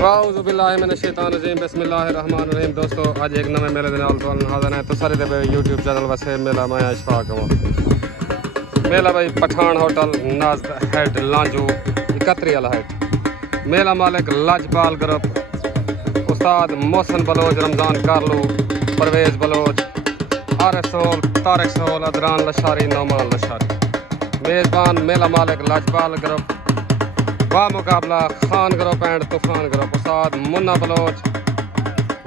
बिस्मिल्लाहिर्रहमानिर्रहीम। दोस्तों अज एक नवे मेले के नाल हाज़िर है। तो सारे दे यूट्यूब चैनल वैसे मेला मैं इशफाक हूँ। मेला भाई पठान होटल नाज हेड लांजू 31 वाला हेड। मेला मालिक लाजपाल ग्रुप, उस्ताद मोहसन बलोच, रमज़ान कारलू, परवेज़ बलोच, आरिफ सोल, तारिक सोल, अदरान लशारी, नौमान लशारी। मेज़बान मेला मालिक लाजपाल ग्रुप, बा मुकाबला Khan group and Toofan group. उस्ताद मुन्ना बलोच,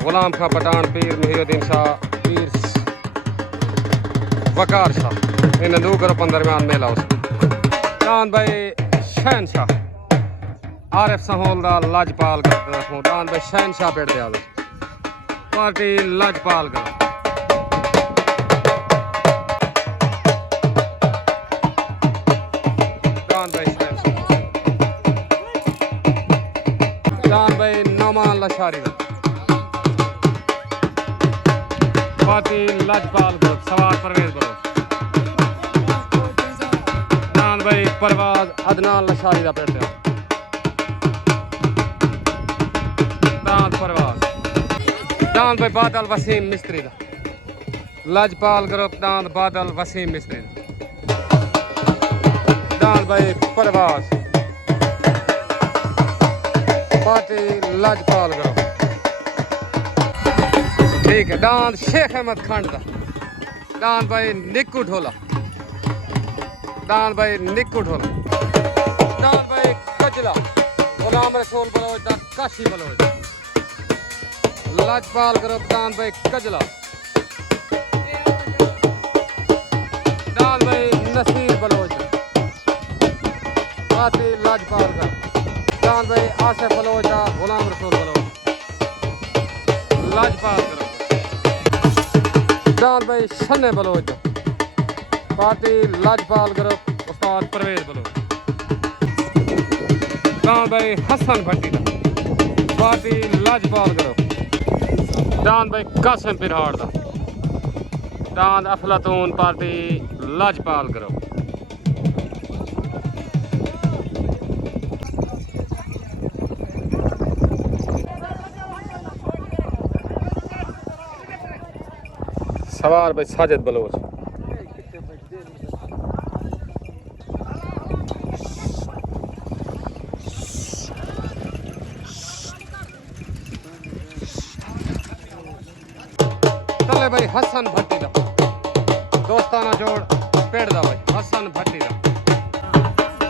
गुलाम खां पठान, पीर मुहीउद्दीन शाह, पीर वकार शाह, इन दो ग्रुपों दरमियान मेला उस दान भाई शहनशाह आरिफ सहोल दा लाजपाल ग्रुप दान भाई शहनशाह पेड़ दिया पार्टी लाजपाल ग्रुप। दान भाई नौमान लशारी पार्टी लाजपाल ग्रुप सवार परवेज बलोच। दान भाई परवाज अदनान लशारी का पेड़ दान परवाज। दान भाई बादल वसीम मिस्त्री का लाजपाल ग्रुप दान बादल वसीम मिस्त्री दान भाई परवाज पार्टी लाजपाल ग्रुप। ठीक है। दान शेख अहमद खंड का दान भाई निक्कू ढोला दान भाई निक्कू ढोला। दान भाई कजला गुलाम रसूल बलोच दा काशी बलोच लाजपाल ग्रुप दान भाई कजला। दान भाई Naseer Bloch party Lajpal group. दान भाई आसिफ बलोच दा गुलाम रसूल बलोच लाजपाल ग्रुप। दान भाई शन्ने बलोच पार्टी लाजपाल ग्रुप उस्ताद परवेज बलोच। दान भाई हसन भट्टी पार्टी लाजपाल ग्रुप। दान भाई कासिम पिरहाड़ दा दान अफलातून पार्टी लाजपाल ग्रुप। सवार भाई साजिद बलोच तले भाई हसन भट्टी दा दोस्ताना जोड़ पेड़ दा भाई हसन भट्टी दा।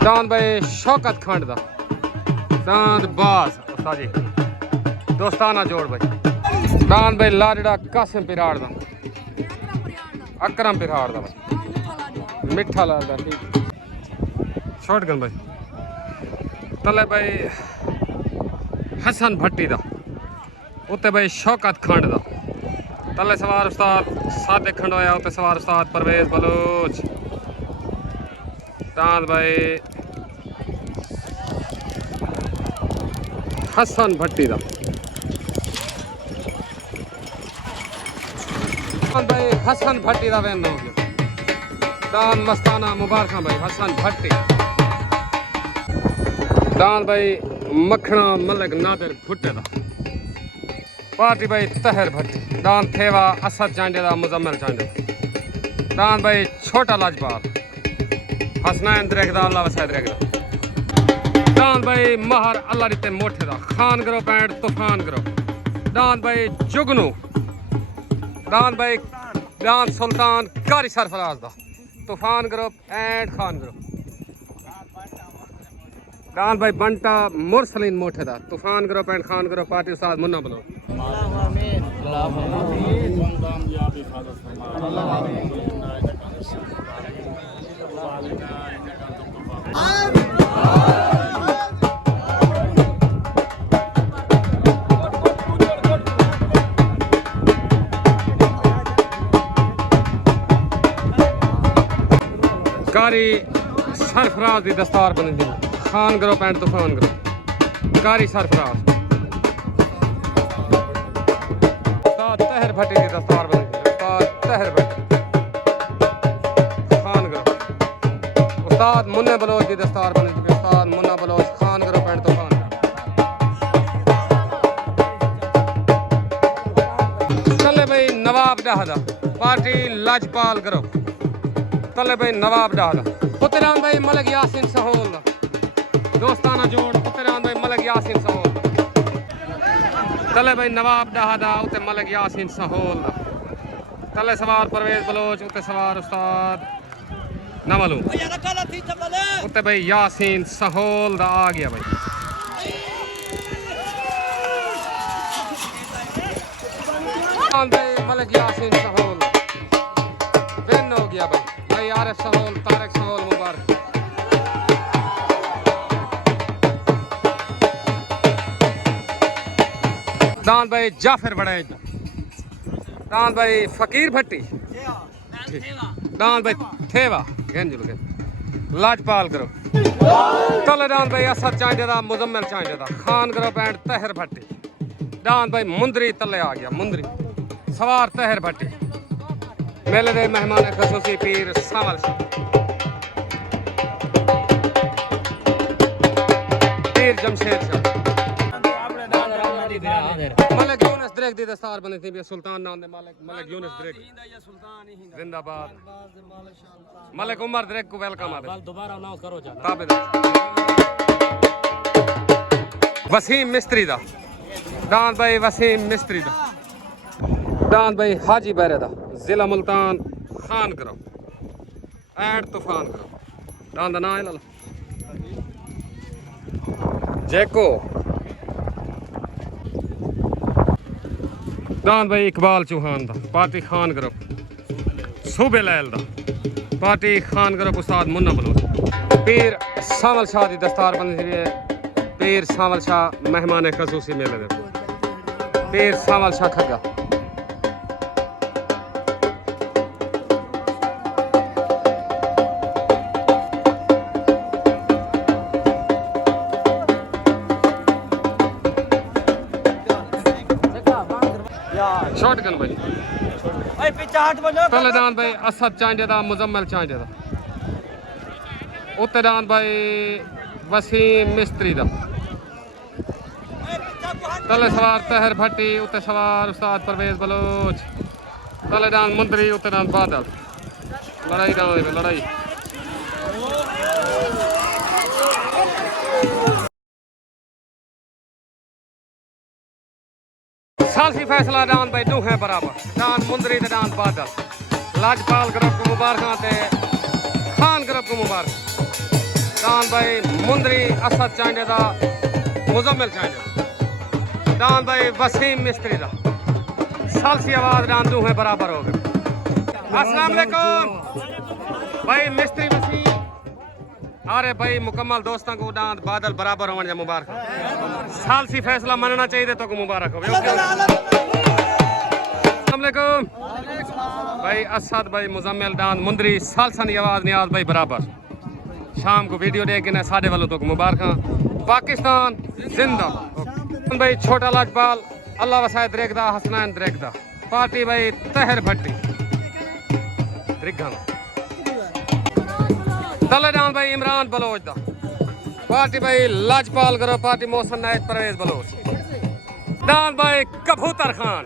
दान भाई शौकत खंड दा दान बास साजी दोस्ताना जोड़ भाई। दान भाई लाडड़ा कासिम पिराड़ दा अकरम पिराड़ दा भाई मिठा लाडा ठीक शॉटगन भाई। तले भाई हसन भट्टी दा उत्ते भाई शौकत खंड दा तले सवार उस्ताद सादिक खंडोया उत्ते सवार उस्ताद परवेज बलोच। दान भाई हसन भट्टी दा भाई हसन भट्टी का वैन हो गया। दान मस्ताना मुबारक भाई हसन भट्टी। दान भाई मखना मलिक नादिर भुट्टे का पार्टी भाई तहर भट्टी। दान थेवा असद चांडे का मुजम्मल चांडे। दान भाई छोटा लाजपाल हसनैन द्रेगदा अल्लाह वसैद द्रेगदा। दान भाई महर अल्लाह रिते मोठे का Khan group and Toofan group. दान भाई जुगनू दान भाई दान सुल्तान कारी सरफराज दा तूफान ग्रुप एंड खान ग्रुप। दान भाई बंटा मुरसलीन मोठे दा तूफान group and Khan group party Ustad Munna Bloch. कारी सरफराज की दस्तार बनी थी Khan group and Toofan group कारी सरफराज। उस्ताद तहर भट्टी की दस्तार बनी थी उस्ताद तहर भट्टी खान ग्रुप। उस्ताद मुन्ना बलोच की दस्तार बनी थी Ustad Munna Baloch Khan group and Toofan group. डाहदा पार्टी लाजपाल ग्रुप तले भाई नवाब डाहदा उत्तरान भाई मलिक यासीन सहोल दोस्ताना जोड़ उत्तरान भाई मलिक यासीन सहोल तले भाई नवाब डाहदा उते मलिक यासीन सहोल तले सवार परवेज बलोच उते सवार उस्ताद ना मालूम उते भाई यासीन सहोल दा आ गया भाई मलिक यासीन सहोल विन हो गया भाई भाई आरिफ सहोल तारक सहोल मुबारक दान भाई जाफर बड़े दान भाई फकीर भट्टी दान भाई थेवा लाजपाल करो तले दान भाई असद चांदे दा मुजम्मिल चांदे दा खान ग्रुप एंड तहर भट्टी दान भाई मुंदरी तले आ गया मुंदरी सवार तहर भट्टी मेले दे मेहमान खसूसी पीर सावल पीर जमशेद शाह मलिक यूनुस द्रेक दी दस्तार बनी थी सुल्तान नाम दे मलिक यूनुस द्रेक जिंदाबाद मलिक उमर द्रेक को वेलकम आदे दोबारा अनाउंस करो जा ताबेदार वसीम मिस्त्री दा दान भाई वसीम मिस्त्री दा दान भाई हाजी बैरे दा जिला मुल्तान खान करो एंड तूफान करो दान दा नाम है लाला जैको दान भाई इकबाल चौहान दा पार्टी खान ग्रुप सूबे लैल दा पार्टी खान ग्रुप उस्ताद मुन्ना बलोच पीर सावल शाह दी दस्तार बंदी थी पीर सावल शाह मेहमान खसूसी मेले दे पीर सावल शाह खग्गा शॉटगन भाई पहले दान भाई असद चांदे दा मुजम्मिल चांदे दा उत्ते दान भाई वसीम मिस्त्री दा तले सवार तहर भट्टी उत्ते सवार उस्ताद परवेज बलोच तले दान मुंदरी उत्ते दान बादल लड़ाई दान लड़ाई सालसी फैसला दान भाई दू है बराबर दान मुंदरी ते दान बादल लाजपाल ग्रुप को मुबारक ते खान ग्रुप को मुबारक दान भाई मुंदरी असद चांदे दा मुजम्मिल चांदे दान भाई वसीम मिस्त्री दा सालसी आवाज दान दू है बराबर हो गए अस्सलाम वालेकुम भाई मिस्त्री वसीम अरे भाई मुकम्मल दोस्तों को दांत बादल बराबर होने जा मुबारक सालसी फैसला मनना चाहिए तो को मुबारक हो अस्सलामुअलैकुम भाई असद भाई मुजम्मिल दांत मुंदरी सालसा की आवाज नियाज भाई बराबर शाम को वीडियो देख के साढ़े वालों तो मुबारक पाकिस्तान जिंदाबाद भाई छोटा लाजपाल अल्लाह वसायद द्रेगदा हसनैन द्रेगदा पार्टी भाई तहर भट्टी तले दान भाई इमरान बलोच दा पार्टी भाई लाजपाल करो पार्टी मोहसन नायक परवेज बलोच दान भाई कबूतर खान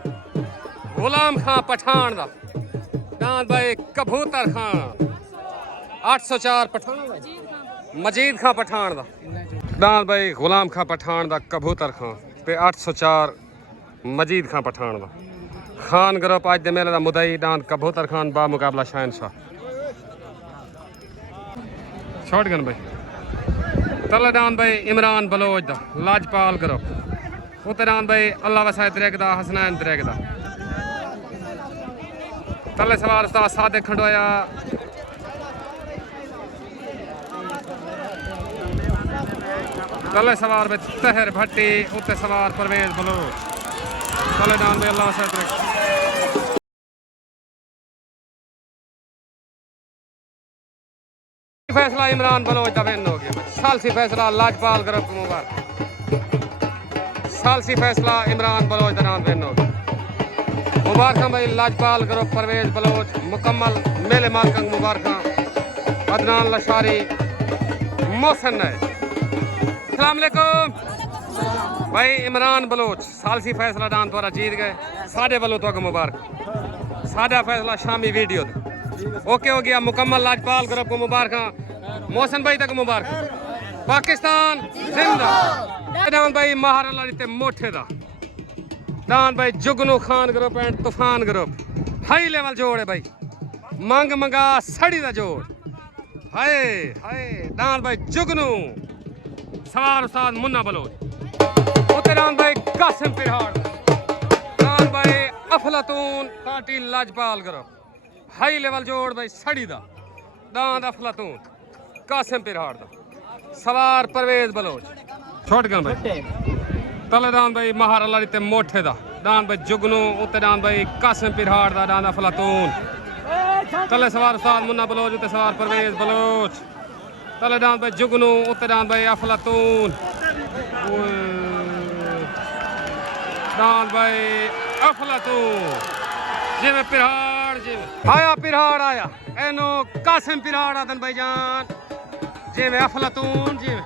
गुलाम खां पठान दा दान भाई कबूतर खान 804 पठान मजीद खां पठान दा दान भाई गुलाम खां पठान दा कबूतर खान पे 804 मजीद खां पठान दा खान ग्रुप आज दे मेले दा मुदई दान कबूतर खान बा मुकाबला शहनशाह शॉटगन भाई तले दान भाई इमरान बलोच दा लाजपाल ग्रुप उत्ते दान भाई अल्लाह वसायद द्रेगदा हसनैन द्रेगदा तले सवार उस्ताद सादिक खंडोया तले सवार भाई तहर भट्टी उत्ते सवार परवेज बलोच तले दान भाई अल्लाह वसायद द्रेगदा फैसला इमरान बलोच का विन हो गया सालसी फैसला लाजपाल ग्रुप को मुबारक सालसी फैसला इमरान बलोच का नाम विन हो गया मुबारक भाई लाजपाल ग्रुप परवेज बलोच मुकम्मल मेले मालकंग मुबारक अदनान लशारी मोहसन नायक अस्सलाम वालेकुम भाई इमरान बलोच सालसी फैसला दान द्वारा जीत गए साढ़े वालों तो मुबारक सादा फैसला शामी वीडियो ओके हो गया मुकम्मल। लाजपाल ग्रुप को मुबारक, मोहसन भाई तक मुबारक। पाकिस्तान जिंदा भाई महाराला ते मोठे दा दान भाई जुगनू Khan group and Toofan group high level जोड़ है भाई। मंग मंगा सड़ी दा जोड़ हाय हाय दान भाई जुगनू सवार उस्ताद मुन्ना बलोच दान भाई कासिम पिरहाड़ दान भाई अफलातून party Lajpal group high level जोड़ भाई सड़ी दा दान अफलातून कासिम पिरहाड़ दा सवार परवेज बलोच छोट गन भाई तले दान भाई महाराला ते मोठे दा दान भाई जुगनू उत्ते दान भाई कासिम पिरहाड़ दा दान अफलातून तले सवार उस्ताद मुन्ना बलोच उत्ते सवार परवेज बलोच तले दान भाई जुगनू उत्ते दान भाई अफलातून दान भाई अफलातून जिਵੇਂ पिरहाड़ जिਵੇਂ आया पिरहाड़ आया एनो कासिम पिरहाड़ आदन भाई जान जिਵੇਂ अफलातून जिਵੇਂ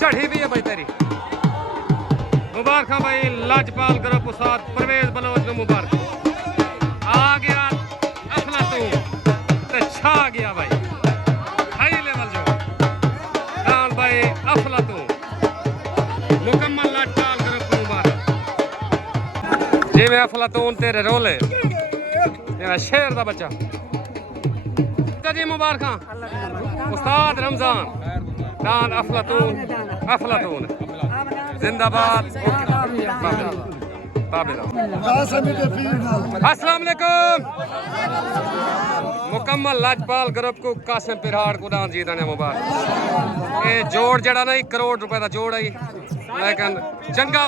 चढ़ी भी है भाई तेरी मुबारक भाई लाजपाल ग्रुप उस्ताद परवेज बलोच को मुबारक आ गया अफलातून ते छा गया भाई हाई लेवल जो दान भाई अफलातून मुकम्मल लाजपाल ग्रुप को मुबारक जिਵੇਂ अफलातून तेरे रोले शेर दा बच्चा जी मुबारक उस्ताद रमजान दान अफलातून अफलातून जिंदाबाद। अस्सलाम वालेकुम मुकम्मल लाजपाल ग्रुप को कासिम पिरहाड़ को दान जीतने मुबारक। ये जोड़ जड़ा ना 1 करोड़ रुपए का जोड़ है लेकिन चंगा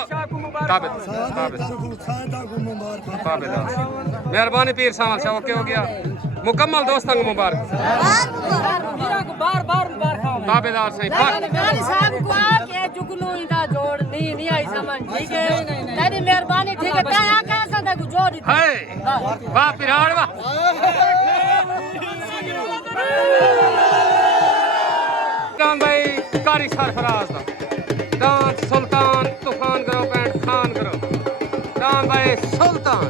मेहरबानी पीर साहब शाह ओके हो गया मुकम्मल दोस्तों को मुबारक ताबेदार सही साहब को के जुगनू इनका जोड़ नहीं आई समझ ठीक है तेरी मेहरबानी ठीक है क्या कैसा था को जोड़ है वाह पिरहाड़ वाह दान भाई कारी सरफराज दा दान सुल्तान तूफान ग्रुप एंड खान ग्रुप दान भाई सुल्तान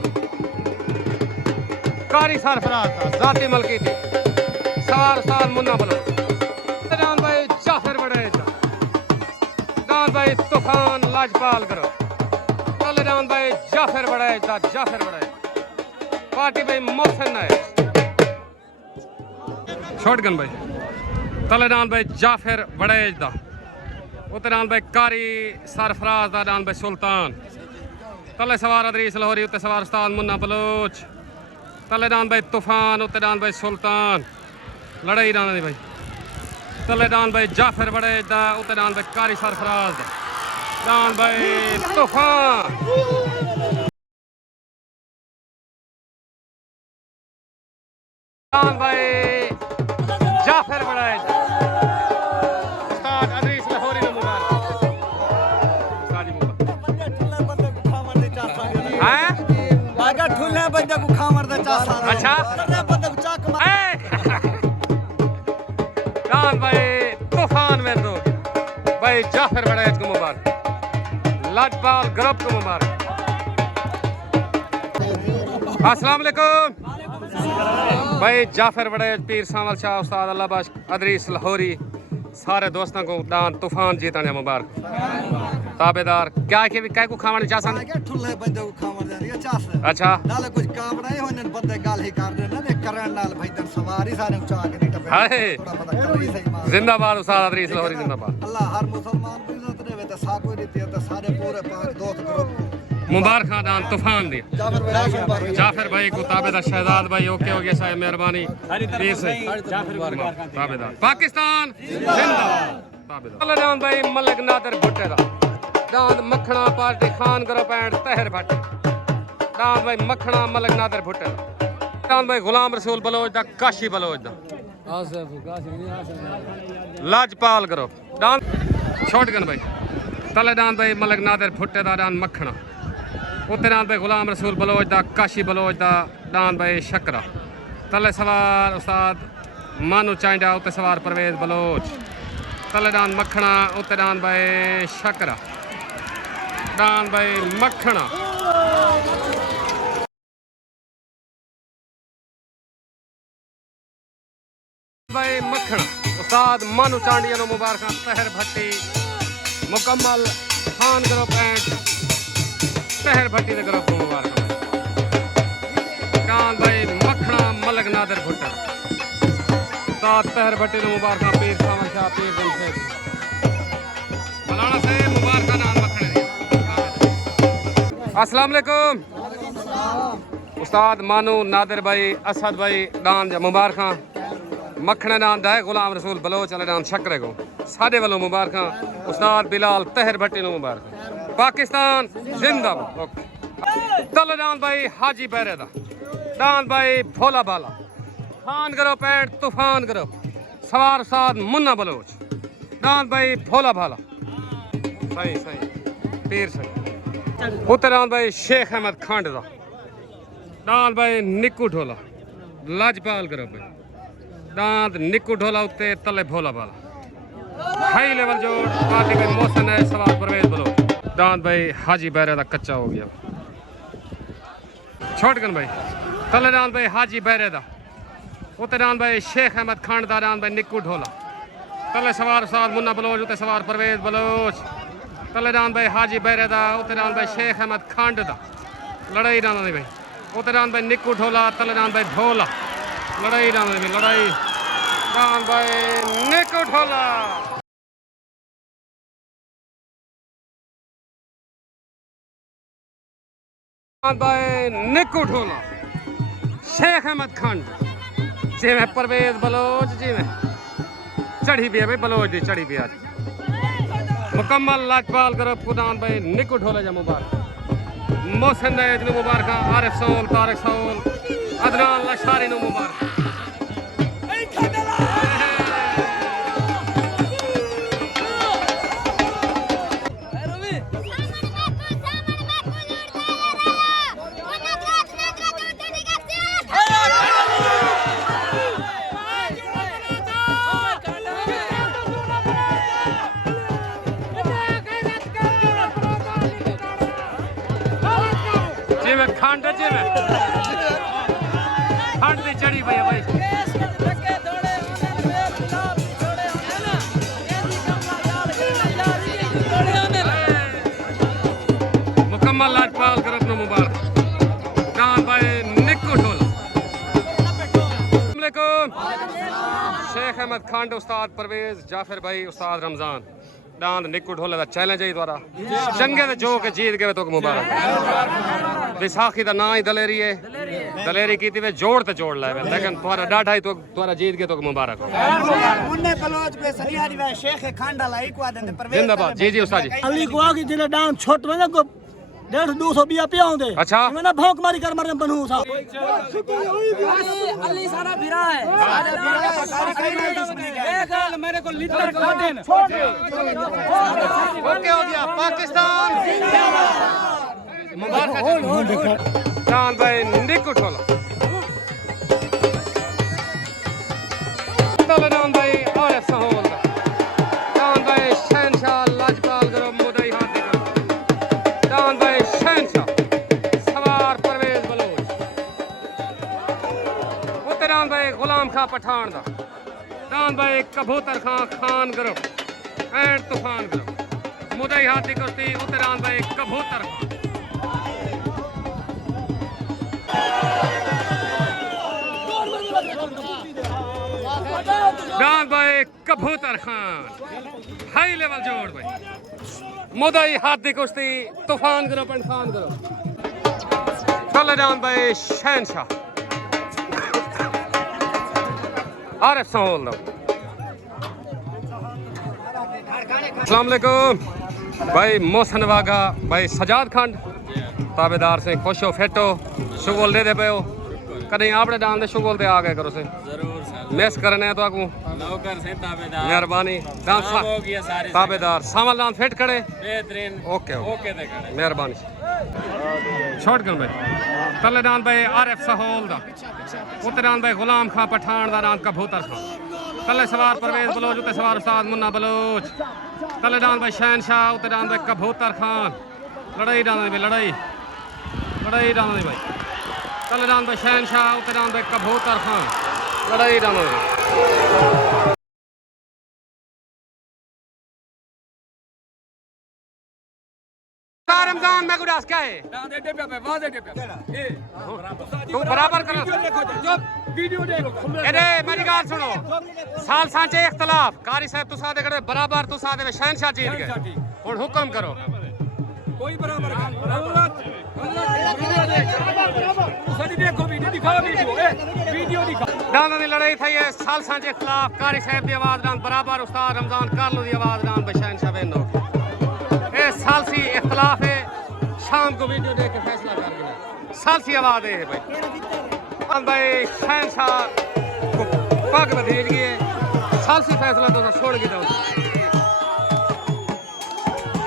कारी सरफराज दा जाती मलकी थी सवार साल मुन्ना बलो दान भाई जाफर बड़े दान भाई तूफान लाजपाल ग्रुप दान भाई जाफर बड़े पार्टी भाई मोहसन है शॉटगन भाई तलेदान भाई जाफर बड़ेज दा उत्तरान भाई कारी सरफराज दा दान भाई सुल्तान तले सवार अदरीस लाहौरी उत्ते सवार उस्ताद मुन्ना बलोच तलेदान भाई तूफान उत्तरान भाई सुल्तान लड़ाई दान भाई तलेदान भाई जाफर बड़ेज दा उत्तरान भाई कारी सरफराज दा दान भाई तूफान दान भाई जाफर बड़ेज उस्ताद अदरीस लाहौरी ने मुबारक उस्ताद जी मुबारक हैं आगा ठुले बंदे को खामर दे चासा अच्छा बंदे को चाक दान भाई तूफान में दो भाई जाफर बड़ेज को मुबारक लाजपाल ग्रुप को मुबारक। अस्सलाम वालेकुम भाई जाफर बड़ेज पीर सावल शाह उस्ताद अल्लाह बाश अदरीस लाहौरी सारे दोस्तों को दान तूफान जीतने मुबारक ताबेदार क्या को खावने चाहता आगा ठुले बंदे को खामर दे ये चासा अच्छा नाले कुछ काम नहीं होने बंदे गाल ही कर दे ना करन नाल भाई तन सवारी सारे चाक नहीं टपे हाय थोड़ा पता करी सही मां जिंदाबाद उस्ताद अदरीस लाहौरी जिंदाबाद अल्लाह हर मुसलमान को इज्जत देवे तो साको रीति तो सारे पूरे पाक दोस्त ग्रुप मुबारक दान तूफान दी जाफर बड़ा मुबारक जाफर भाई को ताबेदार शहजाद भाई ओके हो गया साहब मेहरबानी पीर से ताबेदार पाकिस्तान जिंदाबाद ताबेदार दान भाई मलिक नादर भुट्टे दा दान मखना पार्टी खान ग्रुप एंड तहर भट्ट दान भाई मखना मलिक नादर भुट्टे दा दान भाई गुलाम रसूल बलोच दा काशी बलोच दा लाजपाल ग्रुप दान छोटगन भाई तले दान भाई मलिक नादर भुट्टे दा दान मखना उत्ते दान भाई गुलाम रसूल बलोच दा काशी बलोच दा दान भाई शकरा तले सवार उस्ताद मानू चांडा उत्ते सवार परवेज बलोच तले दान मखना उत्ते दान भाई शकरा दान भाई मखना उस्ताद मानू चांडिया नो मुबारक तहर भट्टी मुकम्मल खान ग्रुप एंड तहर भट्टी दे ग्रुप को मुबारक कान भाई मखना मलक नादर भुट्टा उस्ताद तहर भट्टी नो मुबारक पीर सावन शाह पीर जमशेद मौलाना से मुबारक नाम मखने अस्सलाम वालेकुम उस्ताद मानू नादिर भाई असद भाई दान मुबारक मखने नाम दा गुलाम रसूल बलोच अले नाम शक्रे को साडे वालों मुबारक उस्ताद बिलाल तहर भट्टी नो मुबारक पाकिस्तान जिंदाबाद ओके तले दान भाई हाजी बहरे दा दान भाई भोला बाला Khan group and Toofan group सवार साद मुन्ना बलोच दान भाई भोला भाला सही सही पीर सही उत्तरान भाई शेख अहमद खांड दा दान भाई निक्कू ढोला लाजपाल ग्रुप भाई दांत निक्कू ढोला उत्ते तले भोला बाला हाई लेवल जो पार्टी में मोहसन है सवाल परवेज बोलो दांत भाई हाजी बहरे दा कच्चा हो गया छोटकन भाई तले दांत भाई हाजी बहरे दा उत्ते दांत भाई शेख अहमद खान दा दांत भाई निक्कू ढोला तले सवार उस्ताद मुन्ना बलोच उत्ते सवार परवेज बलोच तले दांत भाई हाजी बहरे दा उत्ते दांत भाई शेख अहमद खान दा लड़ाई दांत भाई उत्ते दांत भाई निक्कू ढोला तले दांत भाई ढोला लड़ाई दांत भाई लड़ाई दांत भाई निक्कू ढोला भाई निक्कू ढोला शेख अहमद खान जी में परवेज बलोच जी में चढ़ी भी है भाई बलोच दी चढ़ी भी आज मुकम्मल लाजपाल ग्रुप खुदान भाई निक्कू ढोला जा मुबारक मोहसिन नैद नु मुबारक आरिफ सोल तारिक सोल अदनान लशारी नु मुबारक खंड जी में खंड दी चढ़ी पई है भाई मुकम्मल लाजपाल ग्रुप नु मुबारक दान भाई निक्कू ढोला शेख अहमद खान उस्ताद परवेज जाफिर भाई उस्ताद रमजान दान निक्कू ढोले दा चैलेंज है द्वारा चंगे ते जो के जीत गए तो मुबारक विसाखी दा ना ही दलेरी है दलेरी की वे जोड़ ते जोड़ लाए लेकिन तुम्हारा डाढ़ा ही तो तुम्हारा जीत गए तो मुबारक हो मुन्ने बलोच पे सरियारी वे शेख खांडा लाई को आदे परवेज जिंदाबाद जी जी उस्ताद जी अली को आगे जिले डांग छोट में ना को 150-200 बिया पिया होंदे अच्छा मैंने भौंक मारी कर मरने बनू सा अली सारा भिरा है एक मेरे को लीटर खा देना ओके हो गया पाकिस्तान मुबारक दान भाई निक्कू ढोला तले दान भाई आरिफ सोल दान भाई शहनशाह लाजपाल ग्रुप मुदई हाथी दान भाई शहनशाह सवार परवेज बलोच उत्ते दान भाई गुलाम खां पठान दा दान भाई कबूतर खां Khan group and Toofan group मुदई हाथी कुश्ती उत्ते दान भाई कबूतर खां दान भाई कबूतर खान हाई लेवल जोड़ भाई मुदई हाथी कुश्ती तूफान ग्रुप एंड खान ग्रुप चले दान भाई शहनशाह आरिफ सोल अस्सलाम वालेकुम भाई मोहसन वागा भाई सजाद खंड ताबेदार से खुश हो फिट हो शुगल दे पे हो कहीं आपने डाल दे शुगल दे आ गए करो से मिस करने तो आपको नौकर से ताबेदार मेहरबानी काम हो गया सारे ताबेदार सामल दान फिट खड़े बेहतरीन ओके ओके दे खड़े मेहरबानी छोड़ कर भाई तले दान भाई आरिफ सहोल दा उत्ते दान भाई गुलाम खां पठान दा नाम कबूतर खां तले सवार परवेज बलोच उत्ते सवार उस्ताद मुन्ना बलोच तले दान भाई शहनशाह उत्ते दान भाई कबूतर खान लड़ाई दान भाई लड़ाई दान भाई तले दान भाई शहनशाह उत्ते दान भाई कबूतर खान लड़ाई दान भाई उस्ताद रमजान मैं गुडास क्या है तू बराबर कर अरे मेरी गाल सुनो साल सांचे इख्तलाफ कारी साहब तू सादे करे बराबर तू सादे में शहनशाह जीत गए और हुक्म करो कोई बराबर देखो वीडियो दिखा दाना की लड़ाई थी है साल सांचे खिलाफ कारी साहब की आवाज दान बराबर उस्ताद रमजान कारलो की आवाज दान बशाइन शाबेंदो ये सालसी इख्तलाफ है शाम को वीडियो देख के फैसला कर गया सालसी आवाज है भाई भाई शहनशाह को पग में भेज गए सालसी फैसला तो छोड़ के दो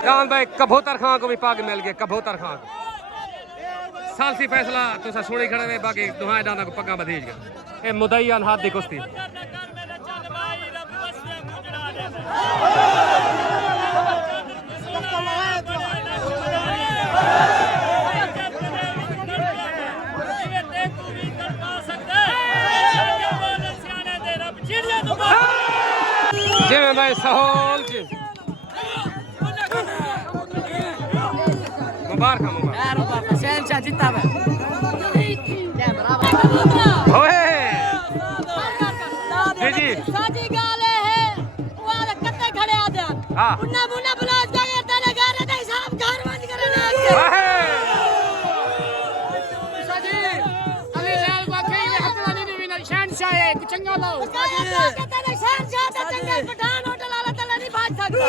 जान भाई कबूतर खां को भी पग मिल गए कबूतर खां सालसी फैसला तुसा छोड़ी खड़े हुए बाकी दुहाई दाना को पग्गा बधीज गए ए मुदईयान हाथ दी कुश्ती जिवें भाई सहोल जी मुबारक मुबारक शहनशाह जीता है ओए जी जी साजी गाले है वो कत्ते खड़े आ जा हां उन्ना मुन्ना ब्लाउज का ये तेरे घर दे हिसाब घर बंद करने ओए साजी अली लाल बाकी ये हकलानी ने भी शहनशाह है चंगा लो साजी तेरे शहनशाह ते चंगे पठान होटल वाला तला नहीं भाग सकता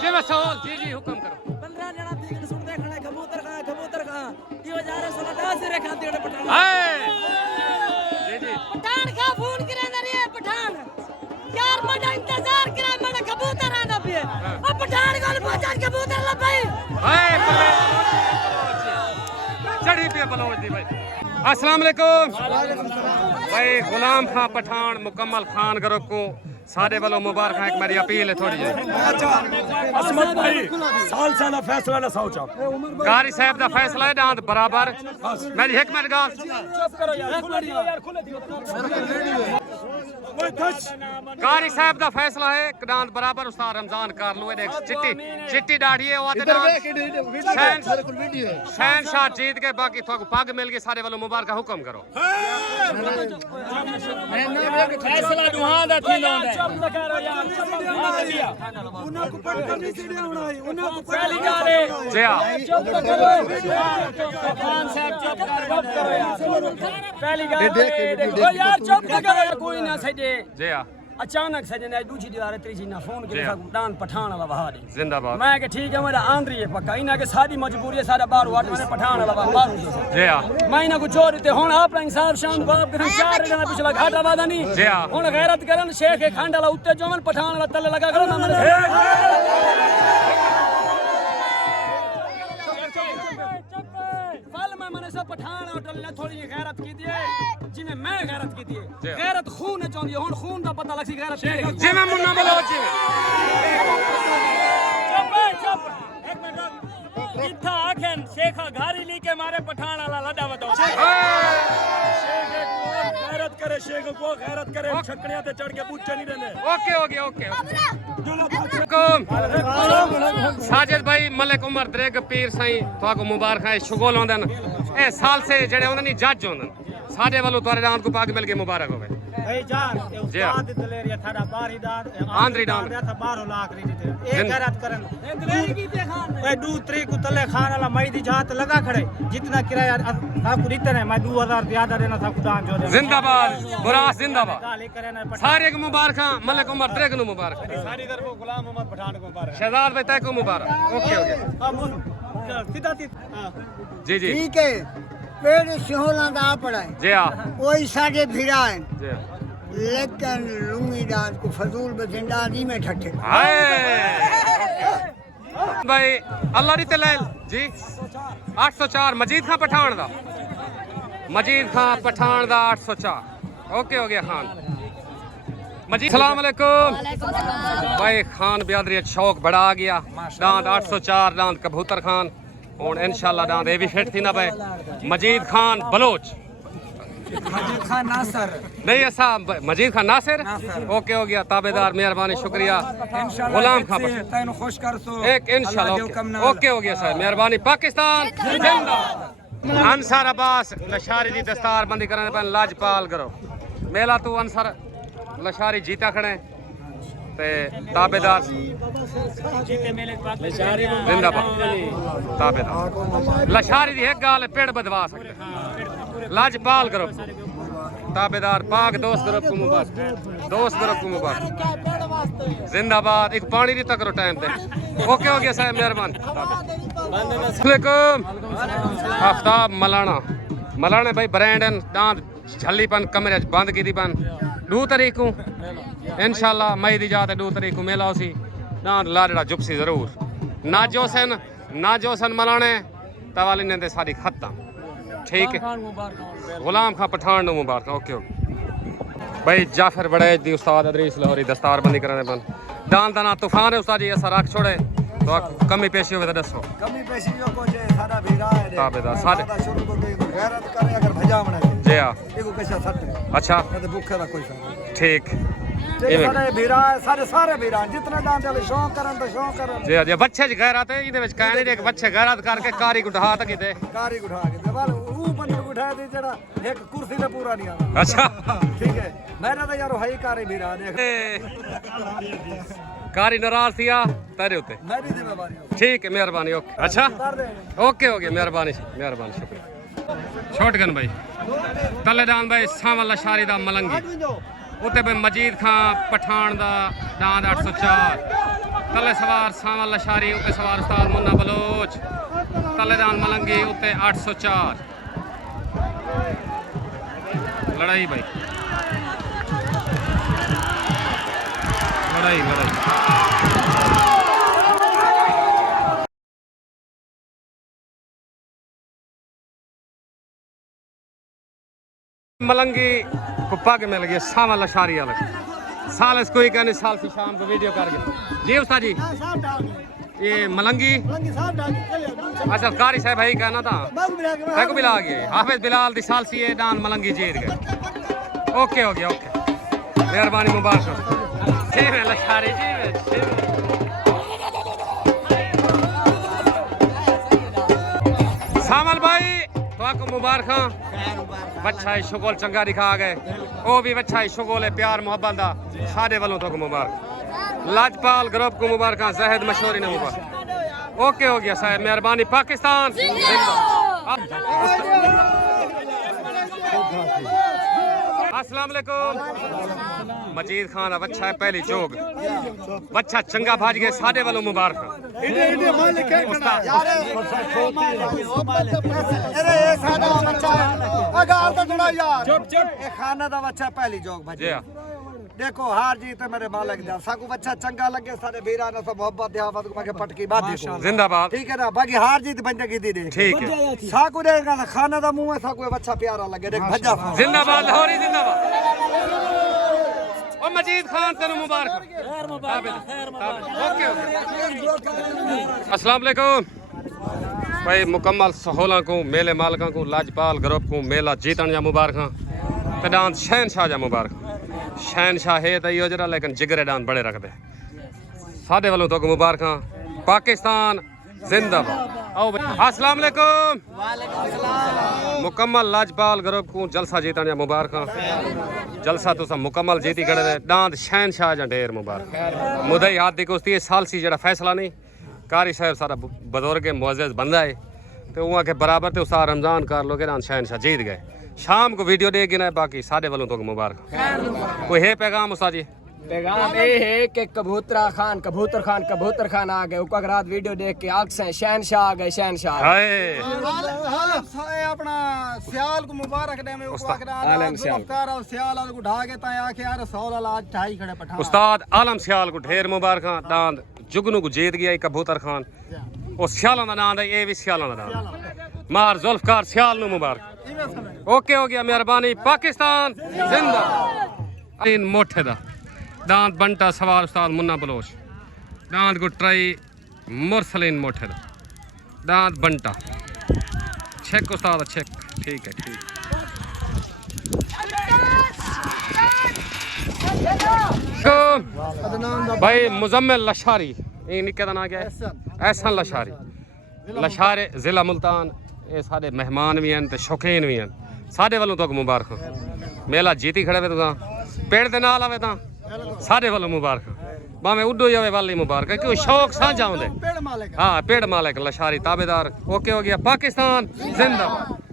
जी मैं सवाल जी जी हुक्म करो 15 जना टिकट सुन देखना कबूतर का ये वजारे सोना 10 से खाते हैं पठान हाय जी जी पठान का फोन करे ना रे पठान यार बड़ा इंतजार करे मैंने कबूतर आना भी अब पठान को पहुंचा कबूतर ला भाई हाय चढ़ी पे बलोच दी भाई अस्सलाम वालेकुम भाई गुलाम खां पठान मुकम्मल खान गरो को सारे वालों मुबारक है एक मेरी अपील है थोड़ी जी असमत भाई साल साला फैसला ना सोचा कारी साहब दा फैसला है दांत बराबर मेरी हिकमत गाल चुप करो यार खुले दियो ओए दस कारी साहब दा फैसला है दांत बराबर उस्ताद रमजान कर लो देख चिट्टी दाढ़ी है वो शहनशाह जीत के बाकी थोको पग मिल गई सारे वालों मुबारक हुक्म करो फैसला दुहां दा थी लौंदा चुप ना करो यार उन्हें को पट करनी सीढ़ी होना है उन्हें को पहली गाल है जी हां चुप करो खान साहब चुप करो यार पहली गाल देखो यार चुप करो कोई ना सजे जी हां अचानक सजने दूसरी दीवार तीसरी ना फोन के दान पठान वाला बहा दे जिंदाबाद मैं के ठीक है मेरा आंध्री है पक्का इना के सारी मजबूरी है सारा बाहर वाट मैंने पठान वाला मारू जी हां मैं इना को छोड़ देते हुन अपना इंसाफ शाम को आप चार जना पिछला घाटा वादा नहीं जी हां हुन गैरत करन शेख के खंड वाला उत्ते जोमन पठान वाला तले लगा करो मैंने फल में मैंने सब पठान होटल ने थोड़ी गैरत की दी है जिन्हें मैं गैरत की दी है गैरत खून है चाहती है हुन खून दा पता लग सी गैरत जी मैं मुन्ना बलोच जी चुप एक मिनट इत्था आखन शेखा घारी ली के मारे पठान वाला लड़ा बताओ गैरत करे शेख को गैरत करे छकड़ियां ते चढ़ के पूछे नहीं देने ओके ओके साजिद भाई मलिक उमर दरेग पीर साईं तुहाको मुबारक है शुगोल होंदन ए साल से जेड़े होंदन नी जज होंदन साडे वालों तोरे दान को पाक मिल के मुबारक होवे ए जान उस्ताद दलेरिया थारा बारी दान आंद्री दान था 12 लाख री दी एक गैरत करन ए दू तरी को तले खान वाला मई दी जात लगा खड़े जितना किराया आपको देते हैं मैं 2000 ज्यादा देना था खुदा जो दे जिंदाबाद बुरास जिंदाबाद गाली करे ना सारे को मुबारक मलिक उमर दरेग नु मुबारक सारी दर को गुलाम मोहम्मद पठान को मुबारक शहजाद भाई तय को मुबारक ओके सीधा जी जी ठीक है पेड़ सिहोला दा पड़ा है जी हां कोई साढ़े भिड़ा है जी लेकिन लुंगी दान को फजूल बजिंदा दी में ठट्ठे हाय भाई अल्लाह दी तलैल जी 804 मजीद खां पठान दा मजीद खां पठान दा 804 ओके हो गया खान मजीद सलाम अलैकुम भाई खान बियादरी शौक बड़ा आ गया दांत 804 दांत कबूतर खान और इंशाल्लाह दांत ये भी फिट थी ना भाई मजीद खान बलोच मजीद खान नासर नहीं ऐसा मजीद खान नासिर ओके हो गया ताबेदार मेहरबानी शुक्रिया गुलाम खान तैन खुश कर सो एक इंशाल्लाह ओके हो गया सर मेहरबानी पाकिस्तान जिंदाबाद अंसार अब्बास लशारी जी दस्तार बंदी करने पर लाजपाल करो मेला तू अंसार लशारी जीता खड़े ते ताबेदार जिंदाबाद ताबेदार लशारी दी एक गाल पेड़ बदवा सकते लाजपाल करो ताबेदार पाक दोस्त ग्रुप को मुबारक दोस्त ग्रुप को मुबारक जिंदाबाद एक पानी दी तक करो टाइम पे ओके हो गया साहब मेहरबानी आफ्ताब मलाना मलाने भाई ब्रांडन दांत झल्लीपन कमरे बंद की दी बन 2 तरीकों इंशाल्लाह मई दी जात 2 तरीकों मेला उसी दांत लाडड़ा जुपसी जरूर नाजोसन मलाने तवाली ने सारी खत्म ठीक है गुलाम खां पठान नु मुबारक ओके ओके भाई जाफर बड़े दी उस्ताद अदरीस लाहौरी दस्तार बंदी करने बन दान दाना तूफान है उस्ताद जी ऐसा रख छोड़े तो कमी पेशी हो तो दसो कमी पेशी जो को जे सारा भीरा है ताबेदार सारे शुरू को गैरत करे अगर भजा बना जी हां देखो कैसा सट अच्छा तो भूखे दा कोई फायदा ठीक सारे भीरा सारे भीरा जितना दान दे शौक करन तो शौक करन जी जी बच्चे ज गैरत है इदे विच कहने एक बच्चे गैरत करके कारी उठा तक दे कारी उठा के दे बंदे उठा दे जड़ा एक कुर्सी पे पूरा नहीं आता अच्छा ठीक है मेरा तो यार है कारी भीरा देख कारी नाराज थिया तेरे उते मेरी जिम्मेदारी ठीक है मेहरबानी ओके अच्छा ओके हो गया मेहरबानी शुक्रिया छोटगन भाई तलेदान भाई सावल लशारी दा मलंगी उते भाई मजीद खां पठान दा दांद 804 तले सवार सावल लशारी उते सवार उस्ताद मुन्ना बलोच तलेदान मलंगी उते 804 लड़ाई भाई लड़ाई मलंगी कुप्पा के मिल गया सावल लशारी अलग साल इसको ही कहने साल से शाम को वीडियो कर गए जी उस्ताद जी ये मलंगी अच्छा कारी साहब भाई कहना था को बिला गए हाफिज बिलाल दी साल सी ये दान मलंगी जीत गए ओके हो गया ओके मेहरबानी मुबारक जी में लशारी जी में सावल भाई तो आपको मुबारक बच्चा शुगल चंगा दिखा गए वो भी बच्चा शुगल है प्यार मोहब्बत का सारे वालों तो मुबारक लाजपाल ग्रुप को मुबारक जहद मशहूरी ने मुबारक ओके हो गया साहब मेहरबानी पाकिस्तान अस्सलाम वालेकुम मजीद खान बच्चा है पहली जोग बच्चा चंगा भाज गए सारे वालों मुबारक खाना दा बच्चा पहली जोग भाजी देखो हार जीत मेरे मालिक दा साकू बच्चा चंगा लगे सारे वीरा ने सब मोहब्बत दिहावत को पटकी बात जिंदाबाद ठीक है ना बाकी हार जीत बंदे की दी दे ठीक है साकू देगा खाना दा मुंह है साकू बच्चा प्यारा लगे देख भजा जिंदाबाद लाहौरी जिंदाबाद ओ मजीद खान तेनु मुबारक ओके अस्सलाम वालेकुम भाई मुकम्मल सहोला को मेले मालका को लाजपाल ग्रुप को मेला जीतन जा मुबारक ते डांस शहनशाह जा मुबारक शहनशाह है तो यो जरा लेकिन जिगरे डांस बड़े रखते साडे वालों तो मुबारक पाकिस्तान जिंदाबाद आओ अस्सलाम वालेकुम मुकम्मल लाजपाल ग्रुप को जलसा जीतन जा मुबारक जलसा तो सब मुकम्मल जीती खड़े डांद शहनशाह जा ढेर मुबारक मुदई हाथ दी कुश्ती साल सी जरा फैसला नहीं कारी साहब सारा बुजुर्ग मुअज़्ज़ज़ बंदा है तो वहाँ के बराबर तो सारा रमजान कर लो के डांद शहनशाह जीत गए शाम को वीडियो देगी ना बाकी सारे वालों तो मुबारक कोई है पैगाम उस्ताद जी पैगाम ये है कि कबूतर खान आ गए ऊपर रात वीडियो देख के आग से शहनशाह आ गए शहनशाह अपना सियाल को मुबारक दे में सियाल को ढा के ता आके यार 100 आज ढाई खड़े पठान उस्ताद आलम सियाल को ढेर मुबारक दांद जुगनू को जीत गया कबूतर खान और सियालों का नाम है ये भी सियालों का नाम मार जुल्फकार सियाल नु मुबारक ओके हो गया मेहरबानी पाकिस्तान जिंदाबाद इन मोठे दा दांत बंटा सवार उस्ताद मुन्ना बलोच दांत को ट्राई मुरसलीन मोठे दा दांत बंटा चेक उस्ताद चेक ठीक है ठीक वालेकुम भाई मुजम्मिल लशारी ये निक्के दा नाम क्या है एहसन लशारी लशारे जिला मुल्तान ये सारे मेहमान भी हैं ते शौकीन भी हैं सारे वालों तो मुबारक मेला जीती खड़े वे तुसां पेड़ दे नाल आवे तां सारे वालों मुबारक भावें उड्डो जावे वाली मुबारक क्यों शौक साझा होंदे हाँ पेड़ मालिक लशारी ताबेदार ओके हो गया पाकिस्तान जिंदाबाद।